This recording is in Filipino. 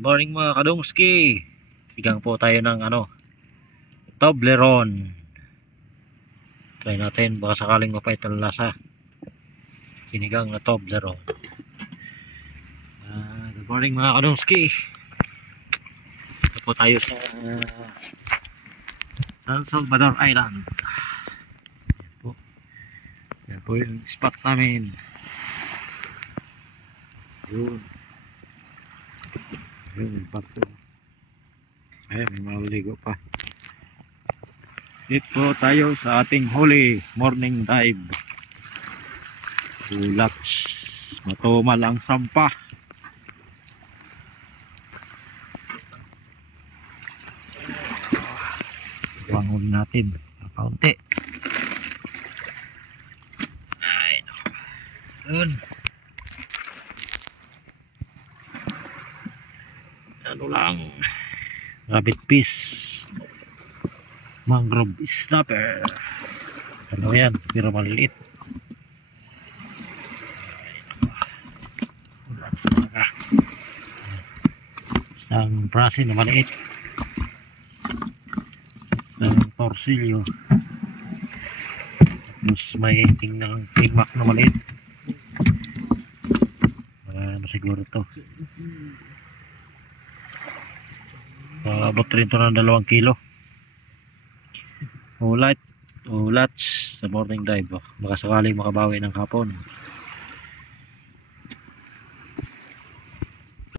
Morning mga kadungski. Bigang po tayo ng Toblerone. Try natin, baka sakaling mapait ang lasa. Sinigang na Toblerone. Good morning mga kadungski. Ito po tayo sa San Salvador Island. Yan po yung spot namin. Yun pato. Ayan, may maligo pa. Dito tayo sa ating huli morning dive. Ulats, matumal ang sampah. Bangon natin kaunti. Ay, yun. Ano lang, rabbit fish, mangrove snapper. Ano yan, pero maliit. Isang brasin na maliit, isang torsilyo, tapos may tingnan tingmak na maliit. Ano siguro to, abot rin ito ng 2 kilo. Ulats sa morning dive. Baka sakaling makabawi ng hapon.